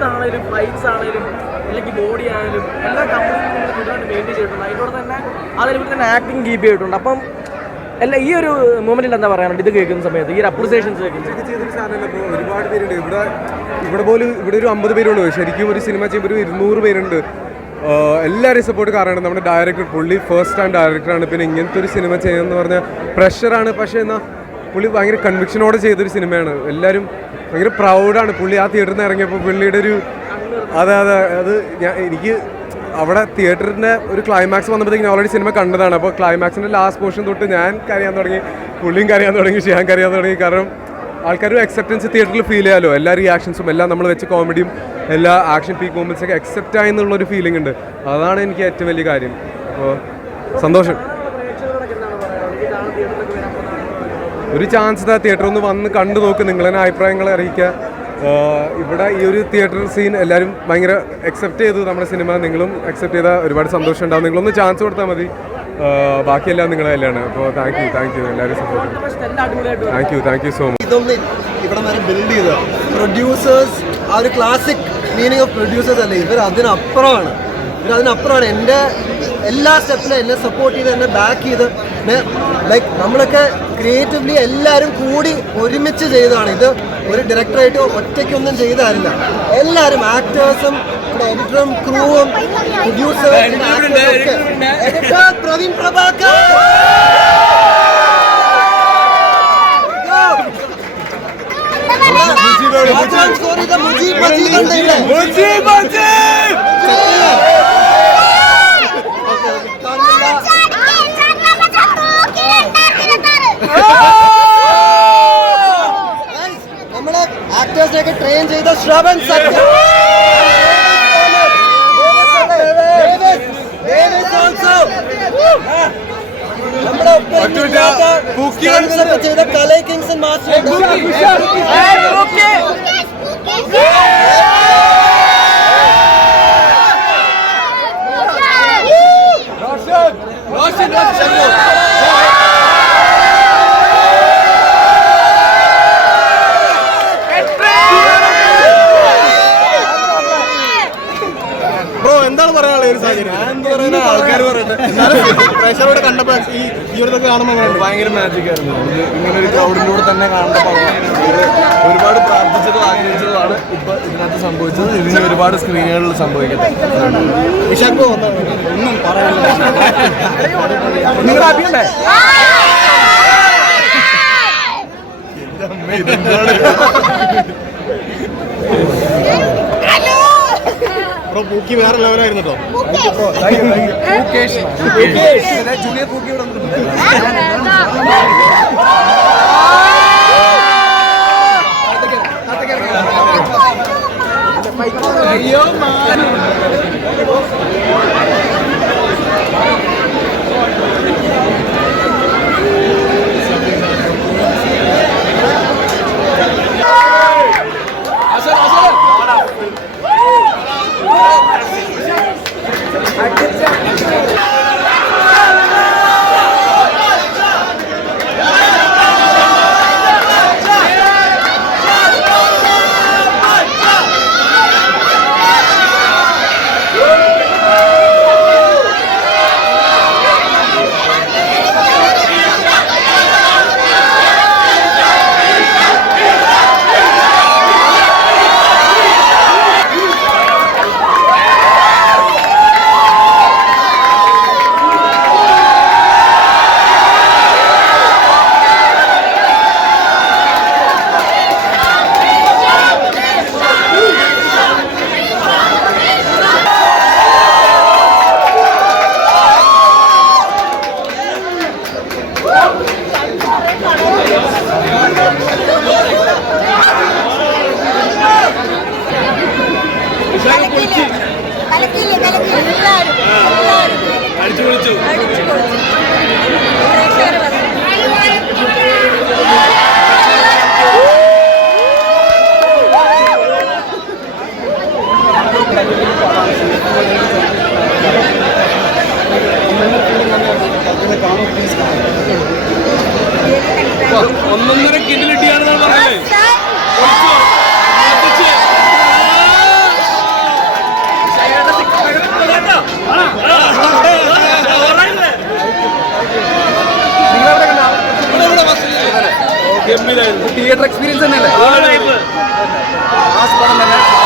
Looks ആണെങ്കിലും fights ആണെങ്കിലും അല്ലെങ്കിൽ ബോഡി ആയാലും എല്ലാ കമ്പനിയും കൂടുതലായിട്ട് മെയിൻറ്റെയിൻ ചെയ്തിട്ടുണ്ട്. അതിനോട് തന്നെ അതിൽ തന്നെ ആക്ടിങ് കീപ്പ് ചെയ്തിട്ടുണ്ട്. അപ്പം അല്ല ഈ ഒരു മൂമെന്റിൽ എന്താ പറയാനുണ്ട് ഇത് കേൾക്കുന്ന സമയത്ത് ഈ ഒരു അപ്രിസിയേഷൻസ് ഒരുപാട് പേരുണ്ട് ഇവിടെ ഒരു 50 പേരുള്ളൂ. ശരിക്കും ഒരു സിനിമ ചെയ്യുമ്പോൾ ഒരു 200 പേരുണ്ട്. എല്ലാവരെയും സപ്പോർട്ട് കാരണം നമ്മുടെ ഡയറക്ടർ പുള്ളി ഫസ്റ്റ് ടൈം ഡയറക്ടറാണ്. പിന്നെ ഇങ്ങനത്തെ ഒരു സിനിമ ചെയ്യുന്നതെന്ന് പറഞ്ഞാൽ പ്രഷറാണ്. പക്ഷേ എന്നാൽ പുള്ളി ഭയങ്കര കൺവിക്ഷനോടെ ചെയ്തൊരു സിനിമയാണ്. എല്ലാവരും ഭയങ്കര പ്രൗഡാണ്. പുള്ളി ആ തിയേറ്ററിൽ നിന്ന് ഇറങ്ങിയപ്പോൾ പുള്ളിയുടെ ഒരു അത് എനിക്ക് അവിടെ തിയേറ്ററിൻ്റെ ഒരു ക്ലൈമാക്സ് വന്നപ്പോഴത്തേക്കും ഞാൻ ഓൾറെഡി സിനിമ കണ്ടതാണ്. അപ്പോൾ ക്ലൈമാക്സിൻ്റെ ലാസ്റ്റ് പോർഷൻ തൊട്ട് ഞാൻ കരയാൻ തുടങ്ങി, പുള്ളിയും കരയാൻ തുടങ്ങി, ഷിയാൻ കരയാൻ തുടങ്ങി. കാരണം ആൾക്കാരും അക്സെപ്റ്റൻസ് തിയേറ്ററിൽ ഫീൽ ചെയ്യാമല്ലോ. എല്ലാ റിയാക്ഷൻസും എല്ലാം നമ്മൾ വെച്ച് കോമഡിയും എല്ലാ ആക്ഷൻ പീക്ക് മൂമെൻറ്റ്സൊക്കെ അക്സെപ്റ്റ് ആയി എന്നുള്ളൊരു ഫീലിംഗ് ഉണ്ട്. അതാണ് എനിക്ക് ഏറ്റവും വലിയ കാര്യം. അപ്പോൾ സന്തോഷം. ഒരു ചാൻസ് തിയേറ്ററിൽ ഒന്ന് വന്ന് കണ്ടു നോക്ക്, നിങ്ങളെന്നെ അഭിപ്രായങ്ങൾ അറിയിക്കുക. ഇവിടെ ഈ ഒരു തിയേറ്റർ സീൻ എല്ലാവരും ഭയങ്കര അക്സെപ്റ്റ് ചെയ്തു നമ്മുടെ സിനിമ. നിങ്ങളും അക്സെപ്റ്റ് ചെയ്താൽ ഒരുപാട് സന്തോഷം ഉണ്ടാവും. നിങ്ങളൊന്ന് ചാൻസ് കൊടുത്താൽ മതി. ബാക്കിയെല്ലാം നിങ്ങളെ കയ്യിലാണ്. അപ്പോൾ താങ്ക് യു എല്ലാവരും support. Thank you so much. ഇതൊന്നും ഇവിടെ വരെ ബിൽഡ് ചെയ്ത പ്രൊഡ്യൂസേഴ്സ് ആ ഒരു ക്ലാസിക് മീനിങ് ഓഫ് പ്രൊഡ്യൂസേഴ്സ് അല്ലേ, അതിനപ്പുറമാണ്. എൻ്റെ എല്ലാ സ്റ്റെപ്പിലും എന്നെ സപ്പോർട്ട് ചെയ്ത് എന്നെ ബാക്ക് ചെയ്ത് ലൈക്ക് നമ്മളൊക്കെ ക്രിയേറ്റീവ്ലി എല്ലാവരും കൂടി ഒരുമിച്ച് ചെയ്തതാണ് ഇത്. ഒരു ഡയറക്ടറായിട്ട് ഒറ്റയ്ക്കൊന്നും ചെയ്തതല്ല. എല്ലാവരും ആക്ടേഴ്സും എഡിറ്ററും ക്രൂവും പ്രൊഡ്യൂസേഴ്സും എഡിറ്റർ പ്രവീൺ പ്രഭാകർ, നമ്മളെ ആക്ടേഴ്സിനെയൊക്കെ ട്രെയിൻ ചെയ്ത ശ്രവൺ സത്യ, നമ്മുടെ ഒപ്പം ചെയ്ത കലൈ കിങ്സ് ആൻഡ് മാസ്റ്റർ എന്താണ് പറയാനുള്ളത് ഒരു സാഹചര്യം? ആൾക്കാർ പറയട്ടെ പ്രേക്ഷകരോട് കണ്ടപ്പോൾ ഈ ഒരു കാണുമ്പോൾ ഭയങ്കര മാജിക് ആയിരുന്നു. ഇങ്ങനെ ഒരു ക്രൗഡിലൂടെ തന്നെ കാണേണ്ട പടമാണ്. ഒരുപാട് പ്രാർത്ഥിച്ചതും ആഗ്രഹിച്ചതുമാണ് ഇപ്പൊ ഇതിനകത്ത് സംഭവിച്ചത്. ഇതിന് ഒരുപാട് സ്ക്രീനുകളിൽ സംഭവിക്കട്ടെ. ഒന്നും പറയാനില്ല. നിങ്ങൾ ഹാപ്പിയല്ലേ? പൂക്കി വേറെ ലെവലായിരുന്നു കേട്ടോ. ജൂനിയർ പൂക്കി ഇവിടെ അയ്യോ അടിച്ചു വിളിച്ചു. ഒന്നൊന്നര കിണ്ടിലിട്ടിയാണെന്നാണ് പറഞ്ഞത്. തിയേറ്റർ എക്സ്പീരിയൻസ് തന്നെയല്ലേ ആ പടം തന്നെ